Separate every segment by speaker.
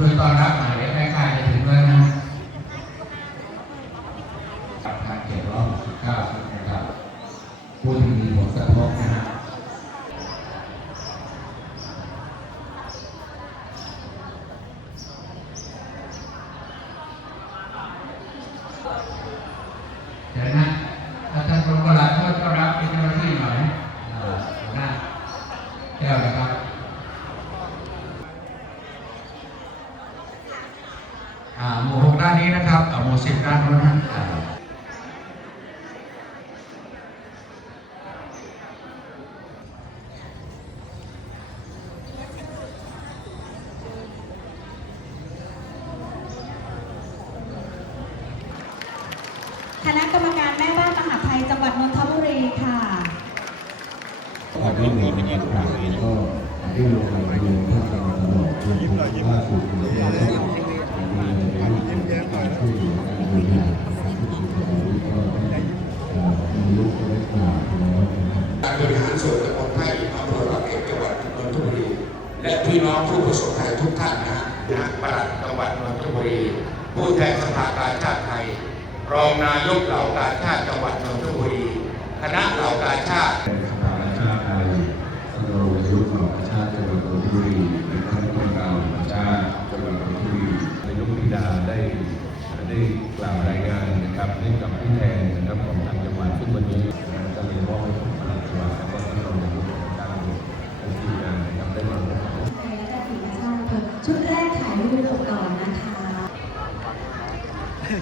Speaker 1: ช่วยต้อนรับหน่อยเดี๋ยวใกล้ๆจะถึงแล้วนะกับทางเขตรอบเก้านะครับผู้ที่มีผลกระทบนะฮะเดี๋ยวนะถ้าท่านรองประหลัดช่วยต้อนรับเป็นเจ้าหน้าที่หน่อยอ่าหัวหน้าแก้วนะครับ อ่าหมู่หกด้า นนี้นะครับเอาหมู่สิบด้านโน้นนะอ่า
Speaker 2: คณะกรรมการแม่บ้านมหาภัยจังหวัดนนทบุรีค่ะ
Speaker 3: วันนี้มีเป็นยังไงก็ได้ลงรายละเอียดท่านกรรมการตลอดรวมถึงล่าสุดที่เราได้มีในเรื่องของการช่วยเหลือการเยียวยาของผู้สูงอายุก็ได้เอ่อมีลูกเล็กมาแล้วนะครับ
Speaker 1: การบริหารส่วนตำบลไผ่อำเภอปากเกร็ดจังหวัดนนทบุรี และพี่น้ องผู้ประสบภัยทุกท่านนะฮะนะปลัดจังหวัดนนทบุรี ผู้แทนสภากาชาติไทย รองนายกเหล่ากาชาติจังหวัดนนทบุรี คณะเหล่ากาชาติ
Speaker 3: เป็นสภากาชาติไทยสำหรับอายุของกาชาติจังหวัดนนทบุรีเป็นคณะกรรมการกาชาติจังหวัดนนทบุรี
Speaker 4: นายกพิดาได้ได้กล่าวรายงานนะครับให้กับผู้แทน เห็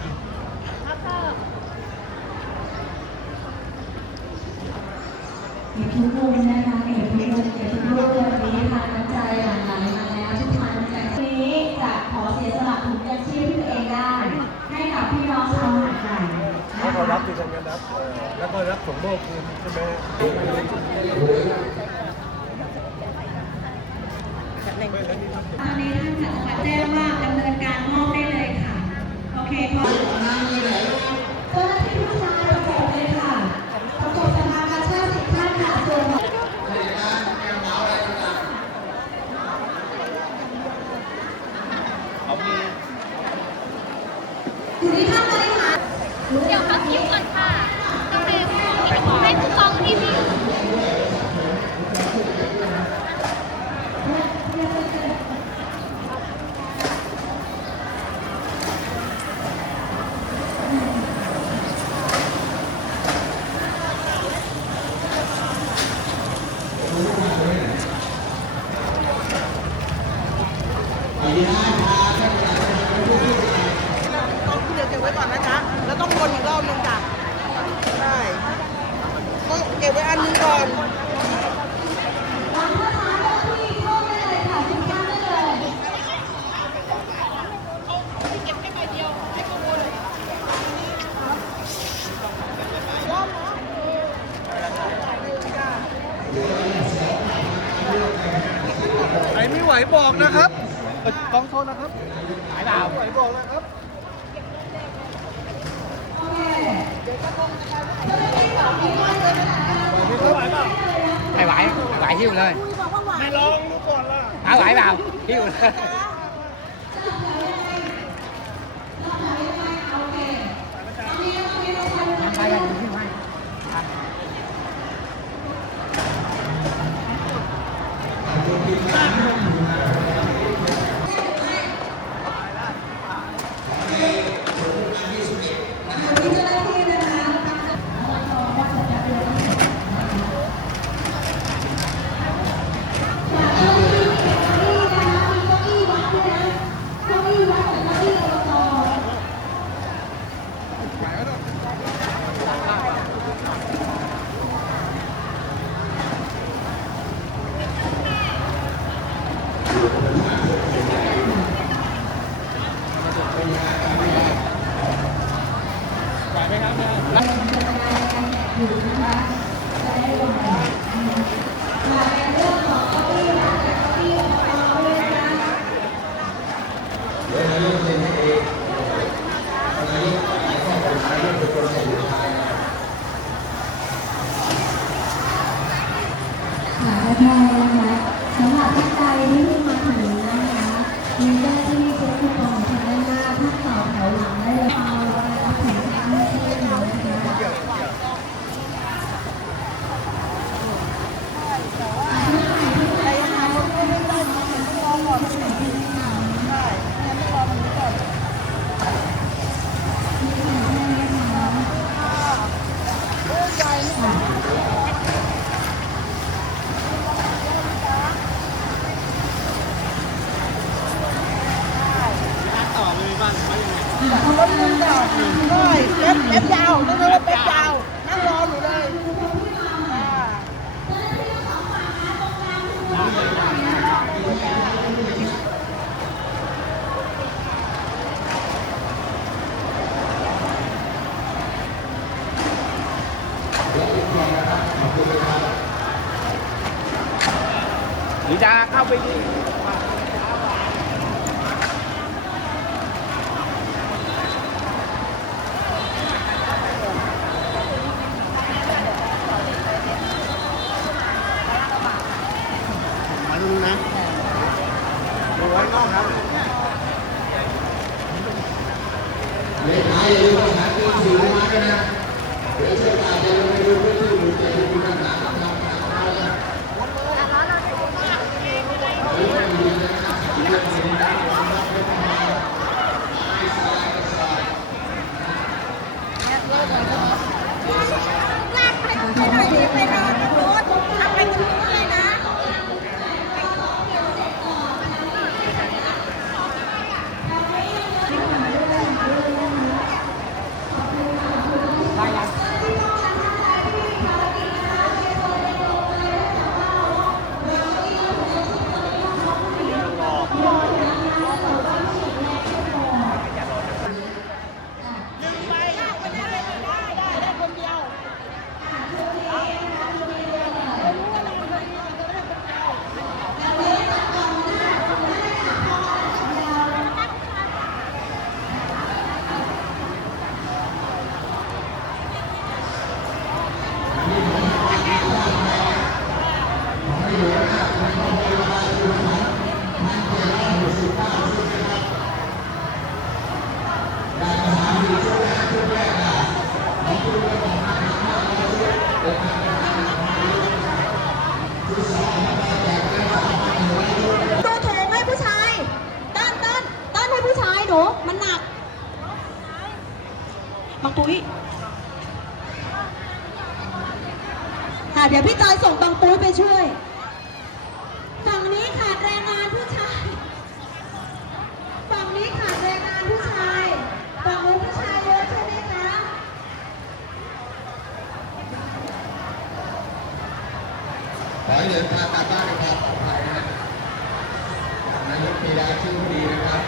Speaker 4: นทุก
Speaker 2: มุมนะคะเห็นทุกมุมเห็นทุกรูปเลยวันนี้ทานน้ำใจหลั่งไหลมาแล้วทุกทานน้ำใจวันนี้จะขอเสียสละถุงยางชีพที่ตัวเองได้ ให้กับพี่น้องชาวหาดใหญ่นะ
Speaker 5: แล้วก็รับดีกันกันรับแล้วก็รับส่งโลกคืนใช่ไหม
Speaker 2: ตอนนี้ท่านจังหวัดแจ้งว่าดำเนินการมอบได้เลยค่ะ โอเคพอเจ้าหน้าที่ผู้ชายประกบเลยค่ะ ประกบสภากาชาติสิบท่านค่ะส่วนอยู่ที่ท่านบริหาร
Speaker 6: รับคิวก่อนค่ะโอเคให้ผู้กองที่มี
Speaker 7: ต้องเดี๋ยวเก็บไว้ก่อนนะจ๊ะ แล้วต้องวนอีกรอบนึงจ้ะใช่ต้อง เก็บไว้อันนึงก่อน
Speaker 2: หลังประธานเจ้าหน้าที่เข้าได้เลยค่ะสิบท่านได้เลย
Speaker 5: ใครไม่ไหวบอกนะครับเอ่อต้องโทษนะครับไหวเปล่าไหวบอกนะครับ
Speaker 8: ไม่ไหวไหวหิ้วเลย
Speaker 5: ไม่ลองดูก่อนล่ะ
Speaker 8: หาไหวเปล่าหิ้วเลย ไปกันที่ไหน
Speaker 2: ค่ เฮ้ยเล็
Speaker 8: บเล็บ
Speaker 5: ยาวนั่งเล็บ
Speaker 1: เล็บยาวนั่งรออยู่เลยอ่าดีดาเข้าไปดิ ไป
Speaker 2: ไหนไปไหน
Speaker 6: ตัวโถให้ผู้ชายต้นต้นต้นให้ผู้ชายหนูมันหนักบังปุ้ยค่ะเดี๋ยวพี่จอยส่งบังปุ้ยไปช่วย ดิน
Speaker 1: ทางกลับบ้านด้วยคปลอดภัยนะฮะนายกมีราชื่อดีนะครับ